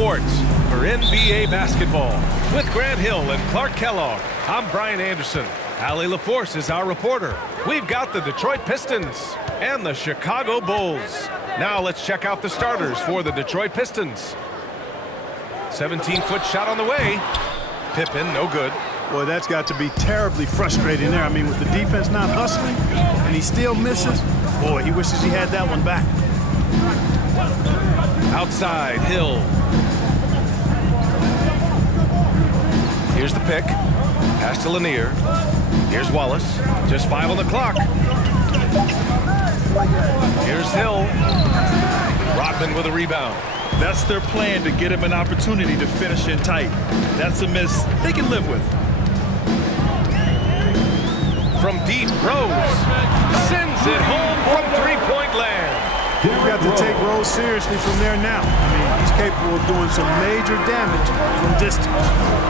Sports for NBA basketball with Grant Hill and Clark Kellogg. I'm Brian Anderson. Allie LaForce is our reporter. We've got the Detroit Pistons and the Chicago Bulls. Now let's check out the starters for the Detroit Pistons. 17-foot shot on the way. Pippen, no good. Boy, that's got to be terribly frustrating there. I mean, with the defense not hustling and he still misses, boy, he wishes he had that one back. Outside, Hill. Here's the pick. Pass to Lanier. Here's Wallace. Just 5 on the clock. Here's Hill. Rodman with a rebound. That's their plan, to get him an opportunity to finish in tight. That's a miss they can live with. From deep, Rose sends it home from three-point land. You've got to take Rose seriously from there now. I mean, he's capable of doing some major damage from distance.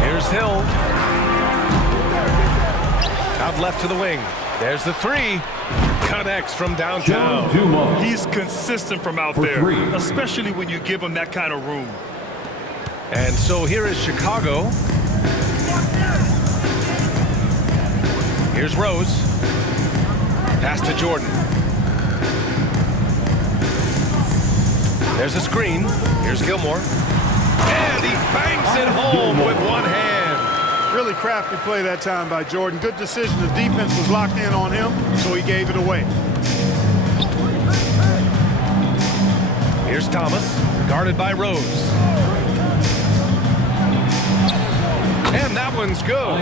Here's Hill. Out left to the wing. There's the three. Connects from downtown. He's consistent from out there, especially when you give him that kind of room. And so here is Chicago. Here's Rose. Pass to Jordan. There's a screen. Here's Gilmore. And he bangs it home with one hand. Really crafty play that time by Jordan. Good decision. The defense was locked in on him, so he gave it away. Here's Thomas, guarded by Rose. And that one's good.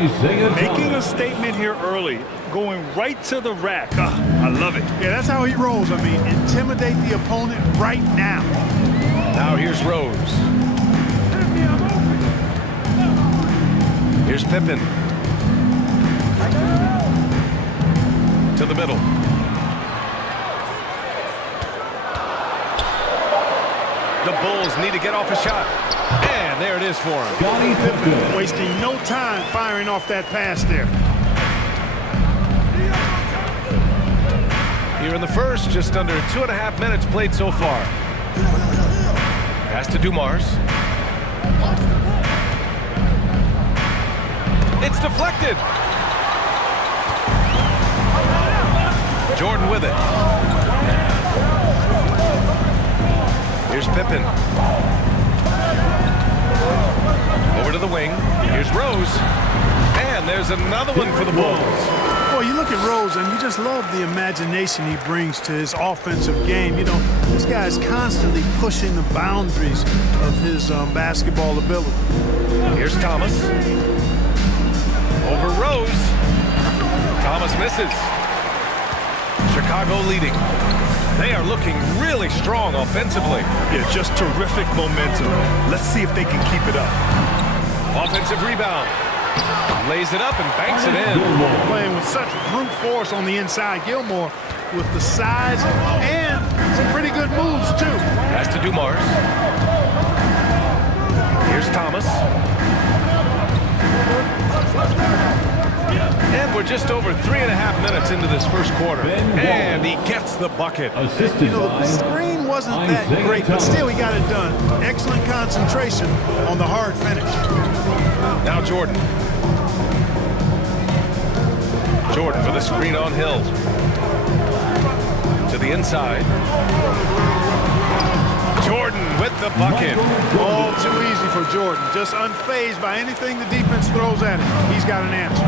Making a statement here early, going right to the rack. I love it. Yeah, that's how he rolls. I mean, intimidate the opponent right now. Now here's Rose. Here's Pippen. To the middle. The Bulls need to get off a shot. And there it is for him. Pippen wasting no time firing off that pass there. Here in the first, just under 2.5 minutes played so far. Pass to Dumars. It's deflected. Jordan with it. Here's Pippen. Over to the wing. Here's Rose. And there's another one for the Bulls. Boy, you look at Rose, and you just love the imagination he brings to his offensive game. You know, this guy is constantly pushing the boundaries of his basketball ability. Here's Thomas. Over Rose. Thomas misses. Chicago leading. They are looking really strong offensively. Yeah, just terrific momentum. Let's see if they can keep it up. Offensive rebound. Lays it up and banks it in. Playing with such brute force on the inside. Gilmore with the size and some pretty good moves, too. Pass to Dumars. Here's Thomas. And we're just over 3.5 minutes into this first quarter. And he gets the bucket. You know, the screen wasn't that great, but still he got it done. Excellent concentration on the hard finish. Now Jordan. Jordan for the screen on Hill. To the inside. Jordan with the bucket. All too easy for Jordan. Just unfazed by anything the defense throws at him. He's got an answer.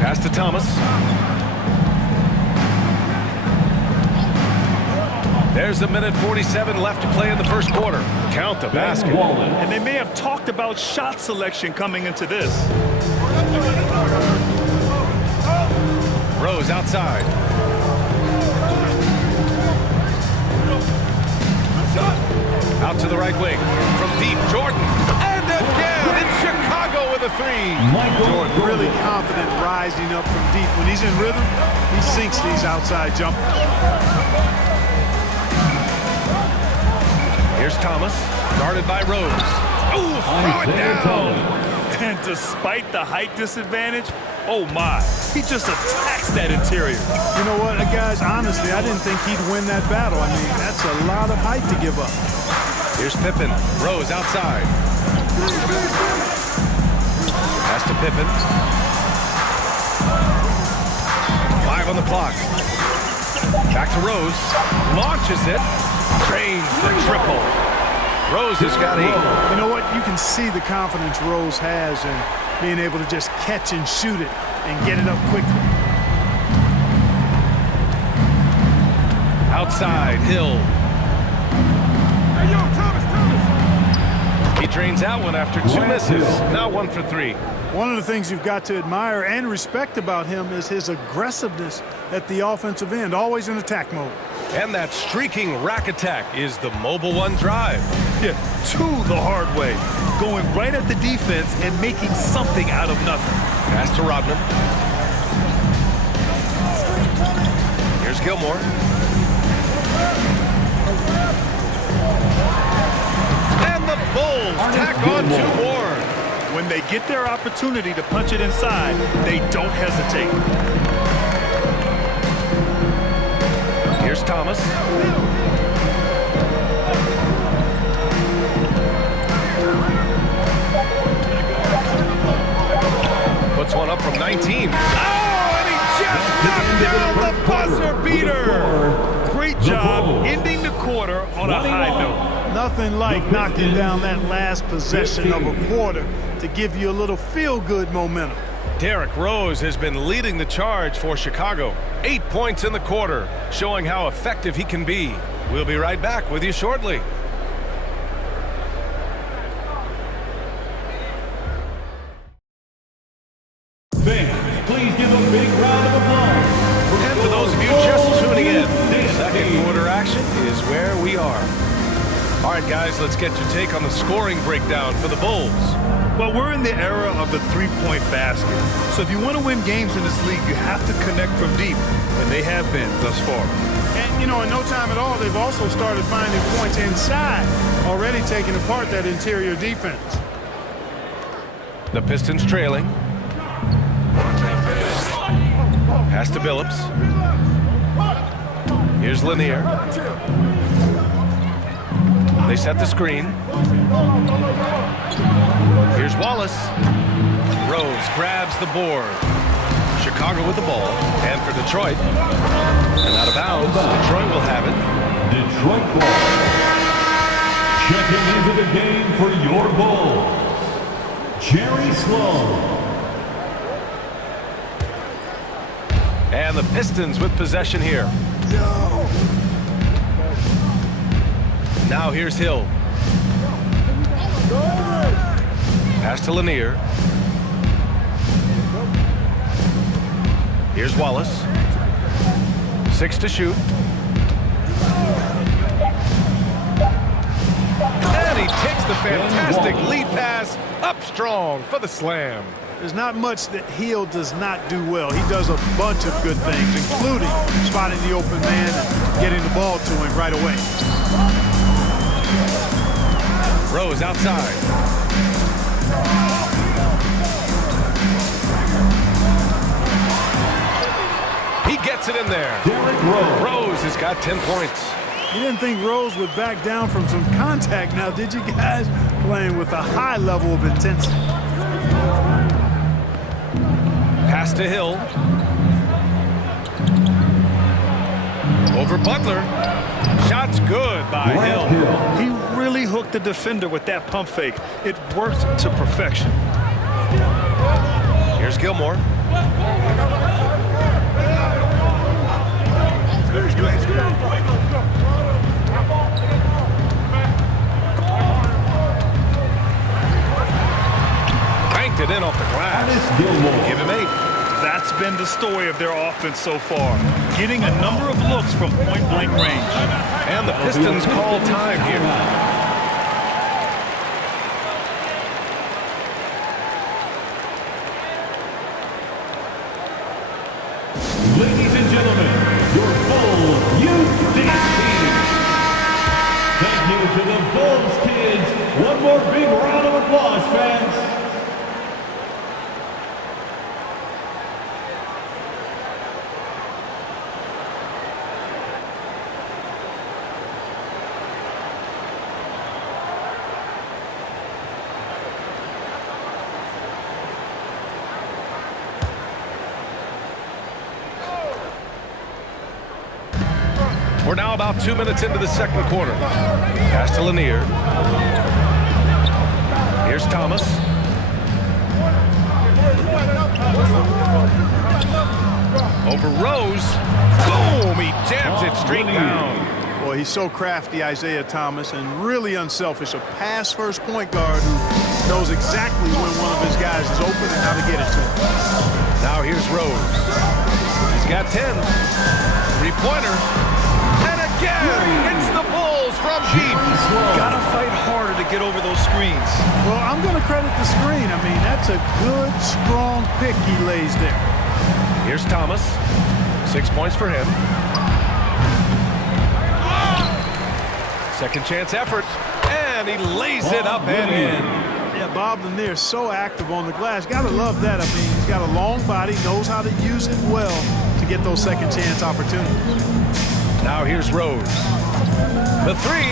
Pass to Thomas. There's 1:47 left to play in the first quarter. Count the basket. And they may have talked about shot selection coming into this. Rose outside. Out to the right wing. From deep, Jordan. And again, it's Chicago with a three. Jordan really confident rising up from deep. When he's in rhythm, he sinks these outside jumpers. Here's Thomas, guarded by Rose. Ooh, throw it down. And despite the height disadvantage, Oh, my. He just attacks that interior. You know what, guys? Honestly, I didn't think he'd win that battle. I mean, that's a lot of height to give up. Here's Pippen. Rose outside. Pass to Pippen. 5 on the clock. Back to Rose. Launches it. Drains the triple. Rose has got 8. You know what? You can see the confidence Rose has in being able to just catch and shoot it and get it up quickly. Outside, Hill. Hey, yo, Thomas. He drains out one after 2 misses. Now 1 for 3. One of the things you've got to admire and respect about him is his aggressiveness at the offensive end, always in attack mode. And that streaking rack attack is the Mobile One drive. Yeah, the hard way. Going right at the defense and making something out of nothing. Pass to Rodman. Here's Gilmore. And the Bulls tack on 2 more. When they get their opportunity to punch it inside, they don't hesitate. Here's Thomas. Puts one up from 19. Oh, and he just knocked down the buzzer beater. Great job ending the quarter on a high note. Nothing like knocking down that last possession of a quarter to give you a little feel-good momentum. Derrick Rose has been leading the charge for Chicago. 8 points in the quarter, showing how effective he can be. We'll be right back with you shortly. Fans, please give a big round of applause. And for those of you just tuning in, second quarter action is where we are. All right, guys, let's get your take on the scoring breakdown for the Bulls. Well, we're in the era of the three-point basket. So if you want to win games in this league, you have to connect from deep, and they have been thus far. And, you know, in no time at all, they've also started finding points inside, already taking apart that interior defense. The Pistons trailing. Pass to Billups. Here's Lanier. They set the screen. Here's Wallace. Rose grabs the board. Chicago with the ball. And for Detroit. And out of bounds, Detroit will have it. Detroit ball. Checking into the game for your Bulls, Jerry Sloan. And the Pistons with possession here. Now here's Hill. Pass to Lanier. Here's Wallace. 6 to shoot. And he takes the fantastic lead pass up strong for the slam. There's not much that Hill does not do well. He does a bunch of good things, including spotting the open man and getting the ball to him right away. Rose outside. He gets it in there. Rose has got 10 points. You didn't think Rose would back down from some contact now, did you guys? Playing with a high level of intensity. Pass to Hill. Over Butler. Shot's good by Hill. He really hooked the defender with that pump fake. It worked to perfection. Here's Gilmore. Banked it in off the glass. Give him 8. That's been the story of their offense so far. Getting a number of looks from point-blank range. And the Pistons call time here. Ladies and gentlemen, your Bulls youth team. Thank you to the Bulls kids. One more big round of applause, fans. We're now about 2 minutes into the second quarter. Pass to Lanier. Here's Thomas. Over Rose. Boom! He jams it straight down. Boy, he's so crafty, Isaiah Thomas, and really unselfish. A pass-first point guard who knows exactly when one of his guys is open and how to get it to him. Now here's Rose. He's got 10. Three-pointer. And again, it's the Bulls from deep. Gotta fight harder to get over those screens. Well, I'm going to credit the screen. I mean, that's a good, strong pick he lays there. Here's Thomas. 6 points for him. Second chance effort. And he lays it up and in. Yeah, Bob Lanier so active on the glass. Got to love that. I mean, he's got a long body, knows how to use it well to get those second chance opportunities. Now here's Rose. The three.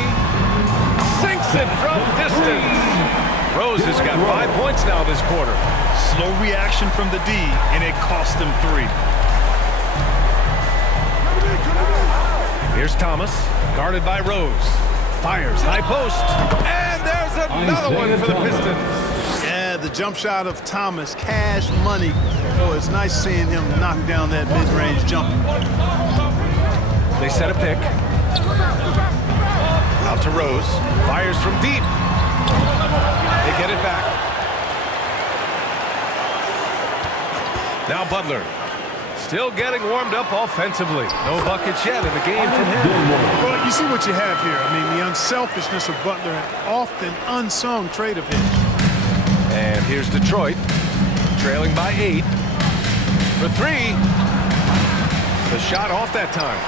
Sinks it from distance. Rose has got 5 points now this quarter. Slow reaction from the D, and it cost him 3. Here's Thomas, guarded by Rose. Fires high post, and there's another one for the Pistons. Yeah, the jump shot of Thomas, cash money. Oh, it's nice seeing him knock down that mid-range jumper. They set a pick. Out to Rose, fires from deep. They get it back. Now Butler. Still getting warmed up offensively. No buckets yet in the game from him. Well, you see what you have here. I mean, the unselfishness of Butler, an often unsung trait of his. And here's Detroit, trailing by 8. For 3. The shot off that time.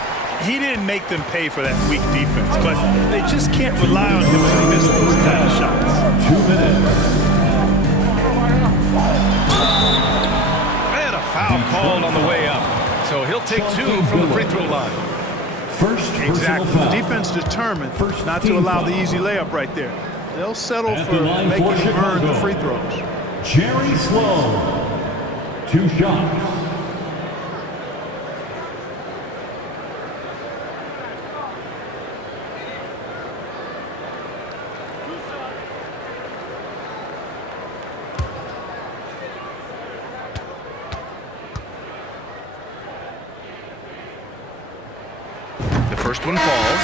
He didn't make them pay for that weak defense, but they just can't rely on him to miss those kind of shots. 2 minutes. Foul called on the way up. So he'll take 2 from the free throw line. First Exactly. foul. The defense determined First not to team allow the foul. easy layup right there. They'll settle At for the line making for him earn the Chicago. free throws. Jerry Slow. 2 shots. First one falls.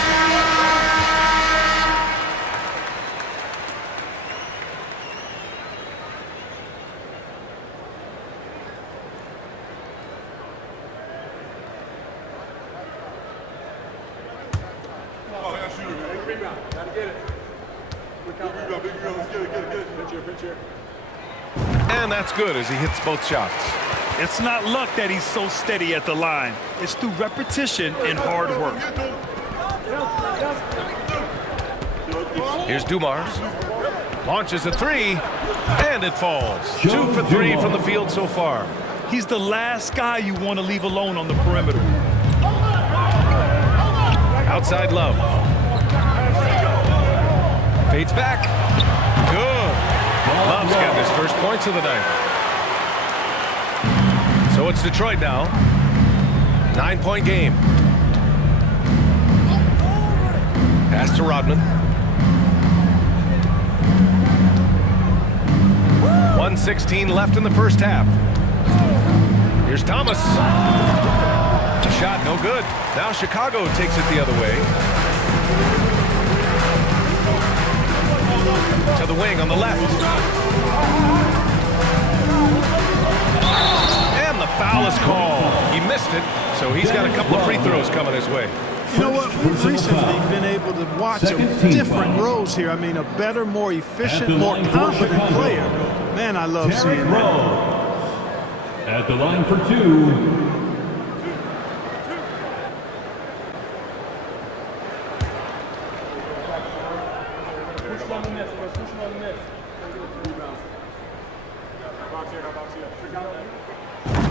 And that's good as he hits both shots. It's not luck that he's so steady at the line. It's through repetition and hard work. Here's Dumars. Launches a 3, and it falls. 2 for 3 from the field so far. He's the last guy you want to leave alone on the perimeter. Outside Love. Fades back. Good. Love's got his first points of the night. So it's Detroit now. 9-point game. Pass to Rodman. 1:16 left in the first half. Here's Thomas. The shot no good. Now Chicago takes it the other way. To the wing on the left. And the foul is called. He missed it, so he's got a couple of free throws coming his way. You know what? We've recently been able to watch a different Rose here. I mean, a better, more efficient, more confident player. Man, I love seeing that. At the line for 2.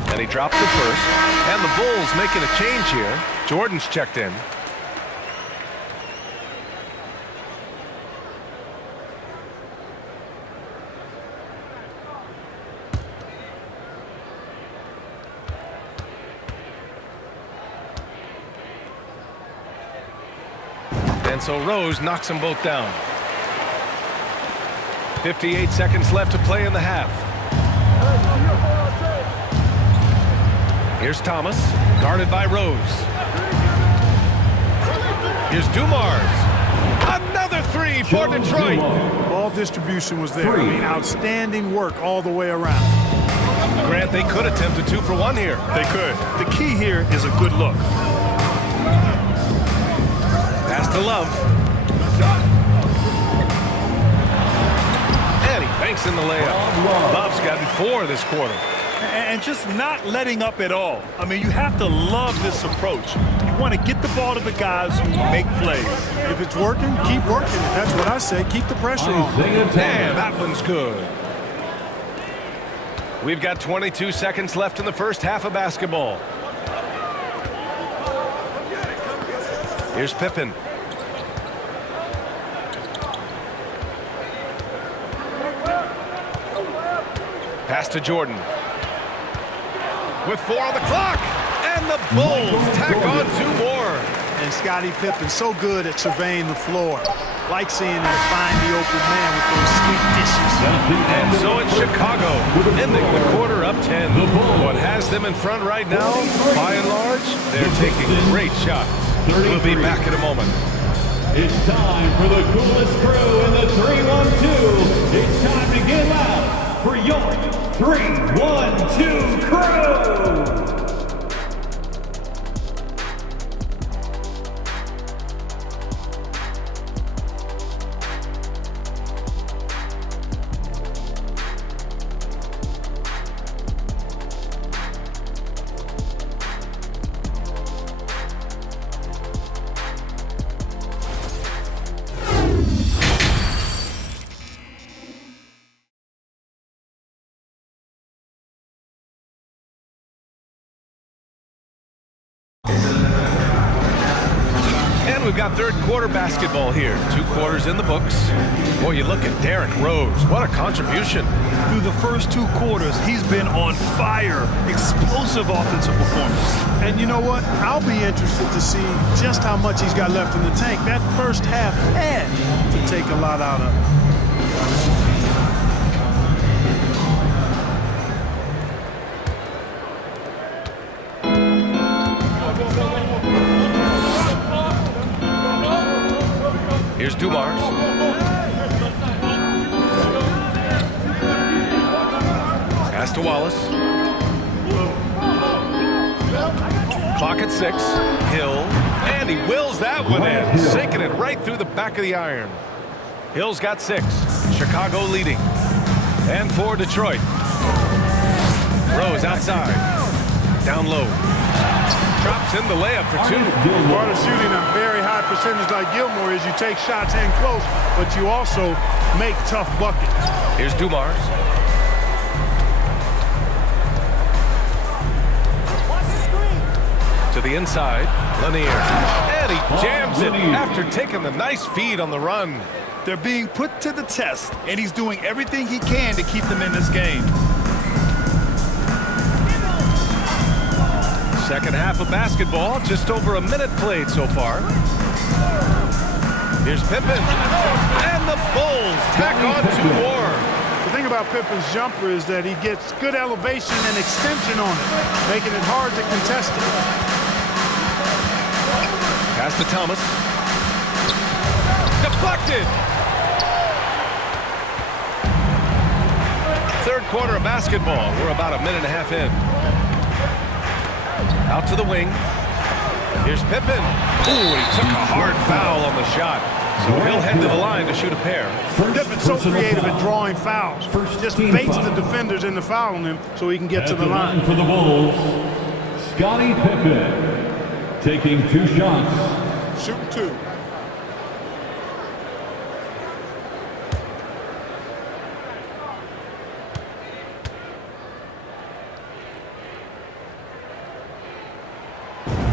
And he drops it first. And the Bulls making a change here. Jordan's checked in. And so Rose knocks them both down. 58 seconds left to play in the half. Here's Thomas, guarded by Rose. Here's Dumars. Another three for Detroit. Ball distribution was there. I mean, outstanding work all the way around. Grant, they could attempt a 2 for 1 here. They could. The key here is a good look. Pass to Love. And he banks in the layup. Love's gotten 4 this quarter. And just not letting up at all. I mean, you have to love this approach. You want to get the ball to the guys who make plays. If it's working, keep working it. That's what I say. Keep the pressure on. Man, that one's good. We've got 22 seconds left in the first half of basketball. Here's Pippen. Pass to Jordan. With 4 on the clock. And the Bulls tack on 2 more. And Scottie Pippen so good at surveying the floor. Like seeing him find the open man with those sweet dishes. And so it's Chicago, ending the quarter up 10. What has them in front right now, by and large, they're taking great shots. We'll be back in a moment. It's time for the coolest crew in the 3-1-2. It's time to give out for your 3-1-2 crew. We've got third quarter basketball here. 2 quarters in the books. Boy, you look at Derrick Rose. What a contribution. Through the first 2 quarters, he's been on fire. Explosive offensive performance. And you know what? I'll be interested to see just how much he's got left in the tank. That first half had to take a lot out of it. Here's Dumars. Pass to Wallace. Clock at 6. Hill. And he wills that one in. Sinking it right through the back of the iron. Hill's got 6. Chicago leading. And for Detroit. Rose outside. Down low. Drops in the layup for 2. Part of shooting a very high percentage like Gilmore is you take shots in close, but you also make tough buckets. Here's Dumars. To the inside, Lanier. And he jams it after taking the nice feed on the run. They're being put to the test, and he's doing everything he can to keep them in this game. Second half of basketball, just over a minute played so far. Here's Pippen. And the Bulls tack on 2 more. The thing about Pippen's jumper is that he gets good elevation and extension on it, making it hard to contest it. Pass to Thomas. Deflected. Third quarter of basketball. We're about a minute and a half in. Out to the wing. Here's Pippen. Ooh, he took a hard foul on the shot. So he'll head to the line to shoot a pair. Pippen's so creative at drawing fouls. Just baits the defenders into fouling him so he can get to the line. For the Bulls, Scottie Pippen taking 2 shots. Shooting 2.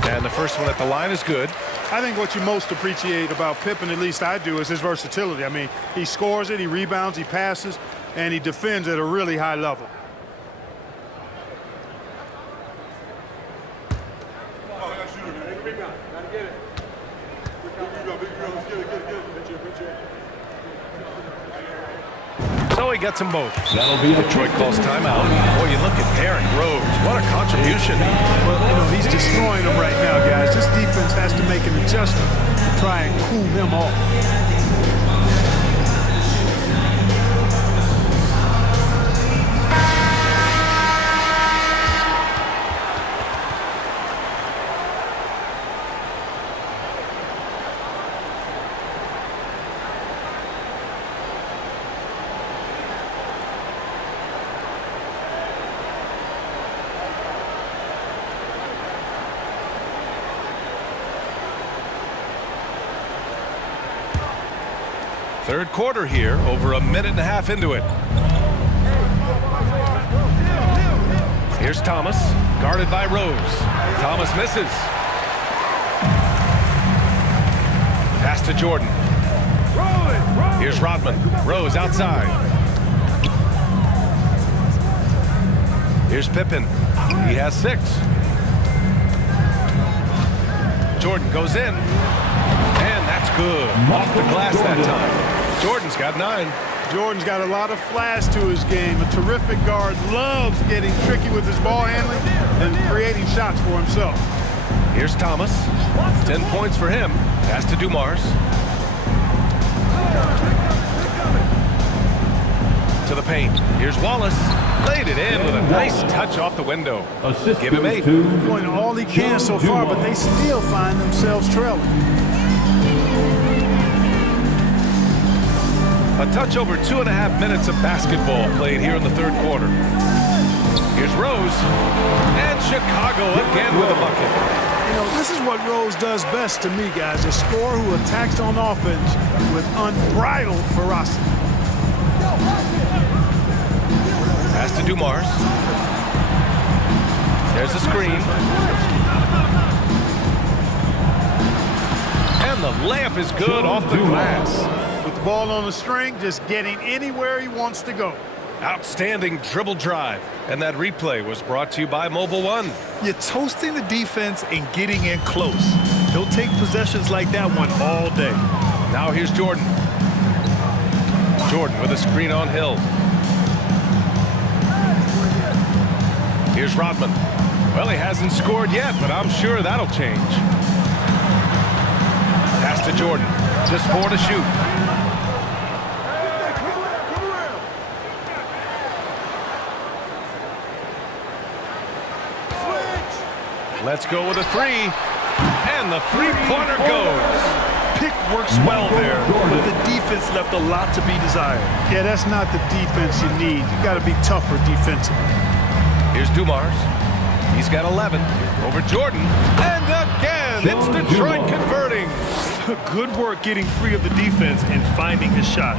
And the first one at the line is good. I think what you most appreciate about Pippen, at least I do, is his versatility. I mean, he scores it, he rebounds, he passes, and he defends at a really high level. So he gets them both. That'll be a Detroit calls timeout. Boy, you look at Derrick Rose. What a contribution. Well, he's destroying them right now, guys. This defense has to make an adjustment to try and cool him off. Third quarter here, over a minute and a half into it. Here's Thomas, guarded by Rose. Thomas misses. Pass to Jordan. Here's Rodman. Rose outside. Here's Pippen. He has 6. Jordan goes in. And that's good. Off the glass that time. Jordan's got 9. Jordan's got a lot of flash to his game. A terrific guard, loves getting tricky with his ball handling and creating shots for himself. Here's Thomas. 10 points for him. Pass to Dumars. To the paint. Here's Wallace. Laid it in with a nice touch off the window. Give him 8. Doing all he can so far, but they still find themselves trailing. A touch over 2.5 minutes of basketball played here in the third quarter. Here's Rose. And Chicago again with a bucket. This is what Rose does best to me, guys. A scorer who attacks on offense with unbridled ferocity. Pass to Dumars. There's a screen. And the layup is good off the glass. With the ball on the string, just getting anywhere he wants to go. Outstanding dribble drive. And that replay was brought to you by Mobile One. You're toasting the defense and getting in close. They'll take possessions like that one all day. Now here's Jordan. Jordan with a screen on Hill. Here's Rodman. Well, he hasn't scored yet, but I'm sure that'll change. Pass to Jordan. Just 4 to shoot. Let's go with a 3. And the three-pointer goes. Pick works well there, but the defense left a lot to be desired. Yeah, that's not the defense you need. You got to be tougher defensively. Here's Dumars. He's got 11. Over Jordan. And again, it's Detroit converting. Good work getting free of the defense and finding his shot.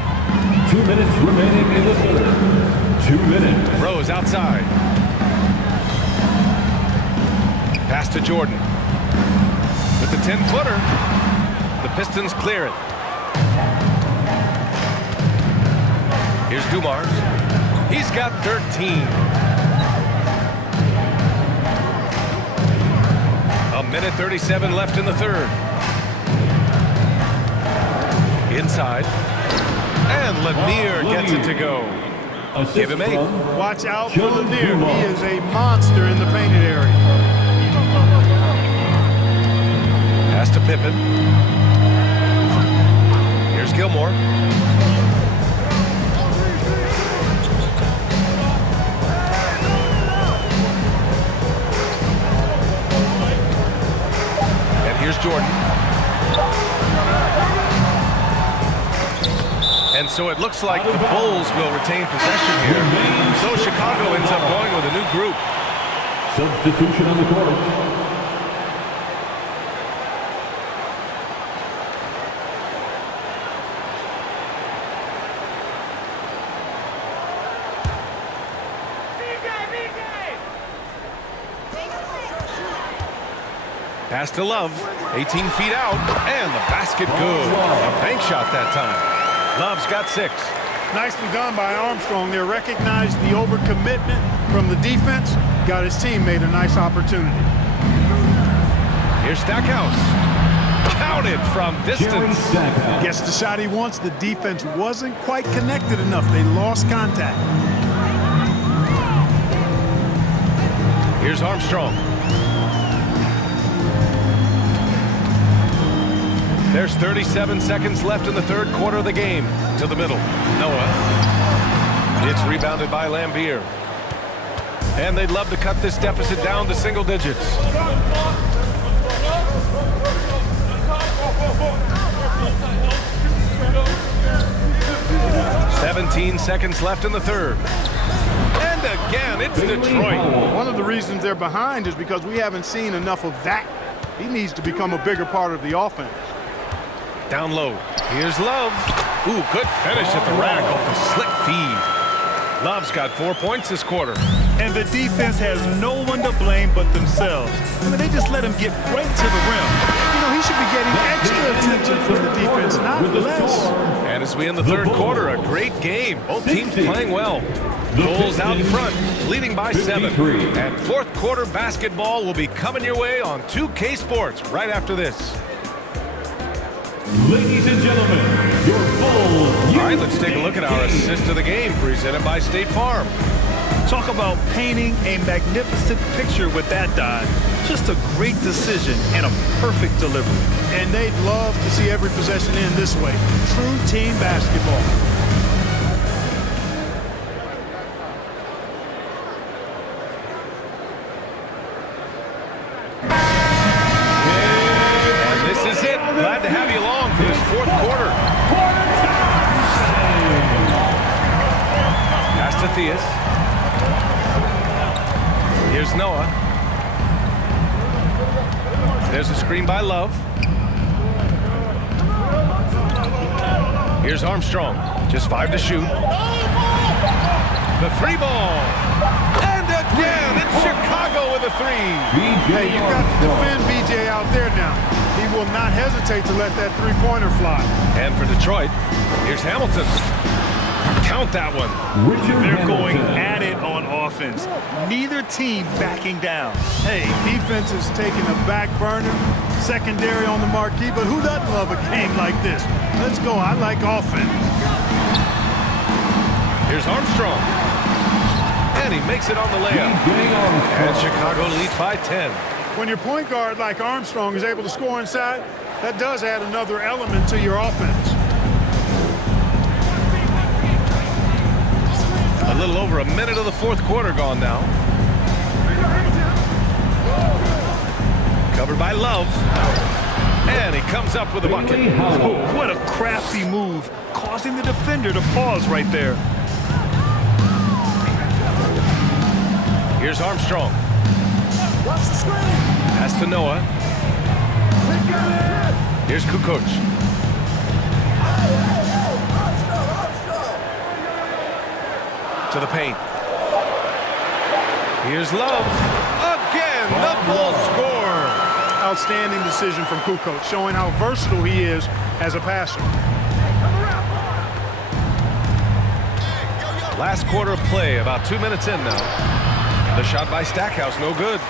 2 minutes remaining in the third. 2 minutes. Rose outside. Pass to Jordan. With the 10-footer, the Pistons clear it. Here's Dumars. He's got 13. A minute 37 left in the third. Inside. And Lanier gets it to go. Give him 8. Watch out for Lanier. He is a monster in the painted area. Pass to Pippen. Here's Gilmore. And here's Jordan. And so it looks like the Bulls will retain possession here. So Chicago ends up going with a new group. Substitution on the court. Pass to Love, 18 feet out, and the basket good. A bank shot that time. Love's got 6. Nicely done by Armstrong there. Recognized the overcommitment from the defense. Got his teammate a nice opportunity. Here's Stackhouse. Counted from distance. Gets the shot he wants. The defense wasn't quite connected enough. They lost contact. Here's Armstrong. There's 37 seconds left in the third quarter of the game. To the middle. Noah. It's rebounded by Lambier. And they'd love to cut this deficit down to single digits. 17 seconds left in the third. And again, it's Detroit. One of the reasons they're behind is because we haven't seen enough of that. He needs to become a bigger part of the offense. Down low. Here's Love. Ooh, good finish at the rack off the slick feed. Love's got 4 points this quarter. And the defense has no one to blame but themselves. I mean, they just let him get right to the rim. You know, he should be getting extra attention from the defense, not less. And as we end the third quarter, a great game. Both teams playing well. Bulls out in front, leading by 7. And fourth quarter basketball will be coming your way on 2K Sports right after this. Ladies and gentlemen, your Bulls. All right, let's take a look at our assist of the game presented by State Farm. Talk about painting a magnificent picture with that dive. Just a great decision and a perfect delivery. And they'd love to see every possession end this way. True team basketball. Glad to have you along for this fourth quarter. Pass to Theus. Here's Noah. There's a screen by Love. Here's Armstrong. Just 5 to shoot. The 3 ball. And again, it's Chicago with a 3. Hey, you've got to defend BJ out there now. He will not hesitate to let that three-pointer fly. And for Detroit, here's Hamilton. Count that one. They're going at it on offense. Neither team backing down. Hey, defense is taking a back burner, secondary on the marquee, but who doesn't love a game like this? Let's go. I like offense. Here's Armstrong. And he makes it on the layup. And Chicago leads by 10. When your point guard like Armstrong is able to score inside, that does add another element to your offense. A little over a minute of the fourth quarter gone now. Covered by Love. And he comes up with a bucket. Oh, what a crafty move, causing the defender to pause right there. Here's Armstrong. Watch the screen. Pass to Noah. Here's Kukoc. To the paint. Here's Love. Again, the Bulls score. Outstanding decision from Kukoc, showing how versatile he is as a passer. Last quarter of play, about 2 minutes in now. The shot by Stackhouse, no good.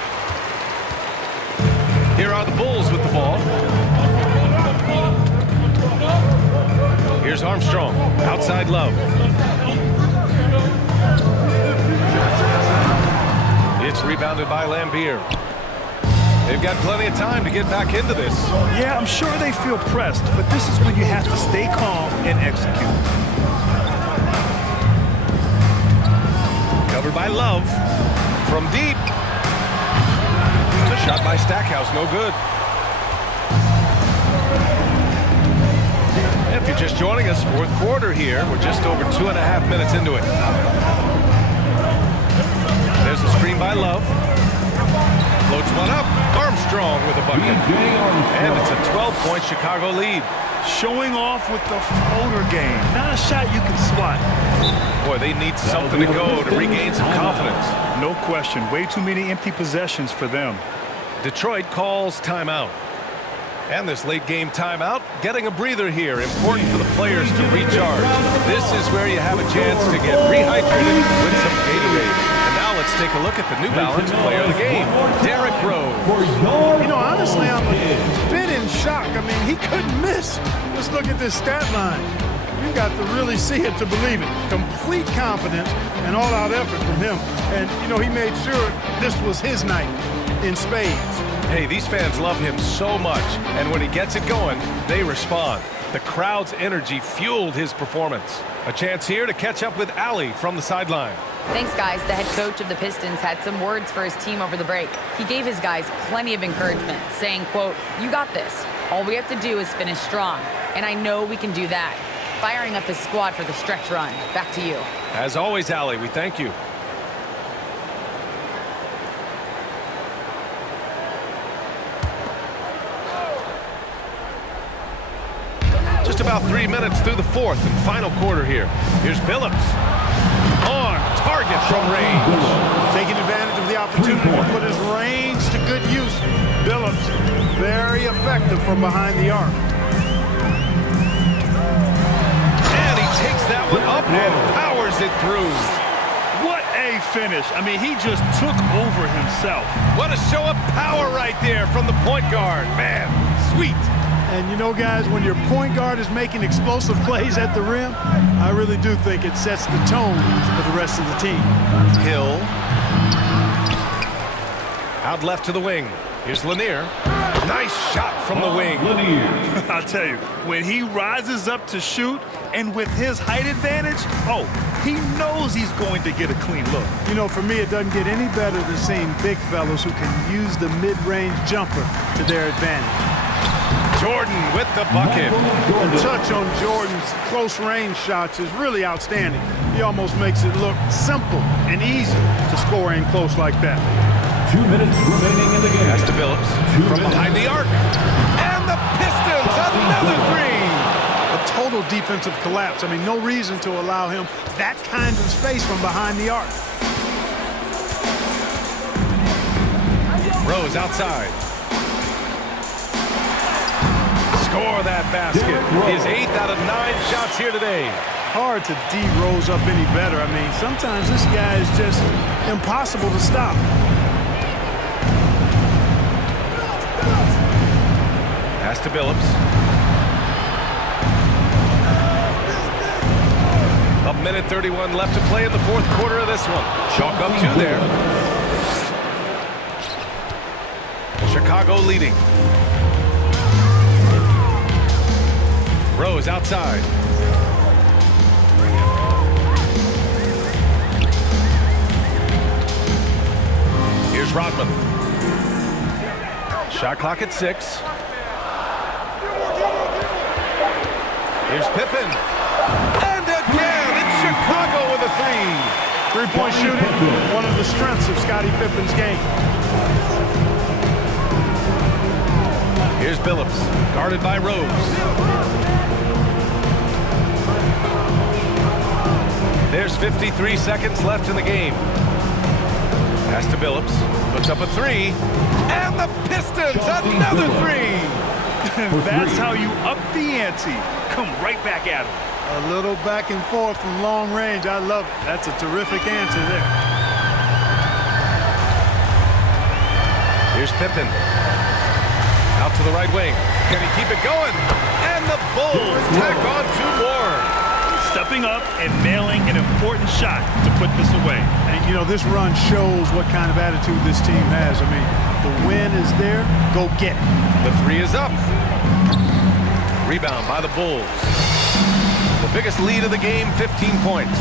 Here are the Bulls with the ball. Here's Armstrong, outside Love. It's rebounded by Lambier. They've got plenty of time to get back into this. Yeah, I'm sure they feel pressed, but this is when you have to stay calm and execute. Covered by Love. From deep. The shot by Stackhouse, no good. If you're just joining us, fourth quarter here. We're just over 2.5 minutes into it. There's a screen by Love. Floats one up. Armstrong with a bucket. And it's a 12-point Chicago lead. Showing off with the floater game. Not a shot you can swat. Boy, they need something to go to regain some confidence. No question. Way too many empty possessions for them. Detroit calls timeout. And this late game timeout, getting a breather here. Important for the players to recharge. This is where you have a chance to get rehydrated with some Gatorade. And now let's let's take a look at the New Balance player of the game, Derrick Rose. You know, honestly, I'm a bit in shock. I mean, he couldn't miss. Just look at this stat line. You got to really see it to believe it. Complete confidence and all-out effort from him. And, you know, he made sure this was his night in spades. Hey, these fans love him so much, and when he gets it going, they respond. The crowd's energy fueled his performance. A chance here to catch up with Allie from the sideline. Thanks, guys. The head coach of the Pistons had some words for his team over the break. He gave his guys plenty of encouragement, saying, quote, "You got this. All we have to do is finish strong. And I know we can do that." Firing up his squad for the stretch run. Back to you. As always, Allie, we thank you. Just about 3 minutes through the fourth and final quarter here. Here's Billups. On target from range. Taking advantage of the opportunity to put his range to good use. Billups, very effective from behind the arc. And he takes that one up and powers it through. What a finish. I mean, he just took over himself. What a show of power right there from the point guard. Man, sweet. And you know, guys, when your point guard is making explosive plays at the rim, I really do think it sets the tone for the rest of the team. Hill. Out left to the wing. Here's Lanier. Nice shot from the wing. I'll tell you, when he rises up to shoot, and with his height advantage, oh, he knows he's going to get a clean look. You know, for me, it doesn't get any better than seeing big fellows who can use the mid-range jumper to their advantage. Jordan with the bucket. The touch on Jordan's close-range shots is really outstanding. He almost makes it look simple and easy to score in close like that. 2 minutes remaining in the game. Pass to Billups from behind the arc. And the Pistons, another three. A total defensive collapse. I mean, no reason to allow him that kind of space from behind the arc. Rose outside. Score that basket. His 8th out of 9 shots here today. Hard to D Rose up any better. I mean, sometimes this guy is just impossible to stop. Pass to Billups. A minute 31 left to play in the fourth quarter of this one. Chalk up 2 there. Chicago leading. Rose outside. Here's Rodman. Shot clock at 6. Here's Pippen. And again, it's Chicago with a 3. Three-point shooting, one of the strengths of Scottie Pippen's game. Here's Billups, guarded by Rose. There's 53 seconds left in the game. Pass to Billups, puts up a 3. And the Pistons, another 3. That's how you up the ante. Come right back at him. A little back and forth from long range. I love it. That's a terrific answer there. Here's Pippen. Out to the right wing. Can he keep it going? And the Bulls tack on 2 more. Stepping up and nailing an important shot to put this away. And, you know, this run shows what kind of attitude this team has. I mean, the win is there. Go get it. The 3 is up. Rebound by the Bulls. The biggest lead of the game, 15 points.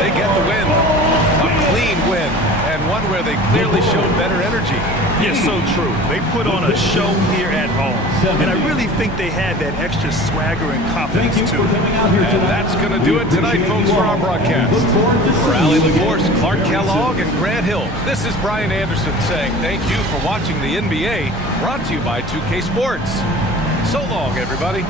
They get the win. A clean win. And one where they clearly showed better energy. Yeah, so true. They put on a show here at home. And I really think they had that extra swagger and confidence, too. And that's going to do it tonight, folks, for our broadcast. For Allie LaForce, Clark Kellogg, and Grant Hill, this is Brian Anderson saying thank you for watching the NBA, brought to you by 2K Sports. So long, everybody.